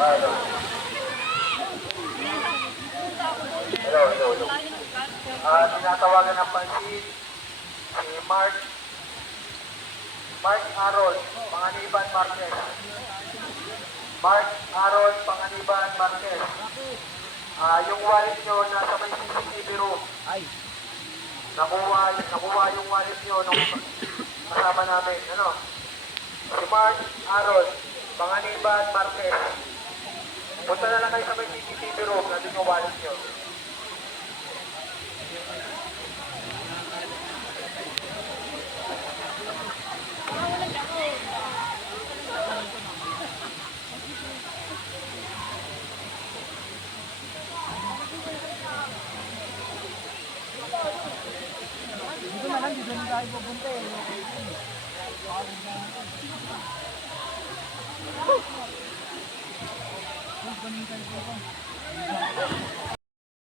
Hello. Tinatawagan ng pansin si Mark Aaron, Panganiban Marquez. Mark Aaron, Panganiban Marquez. Yung wallet nyo nasa may CCTV room. Nakuha yung wallet nyo nung kasama namin. Ano? Si Mark Aaron, Panganiban Marquez. Punta na lang kayo sa may CCTV room. Nandun yung wallet nyo. Dito na tayo pupunta eh.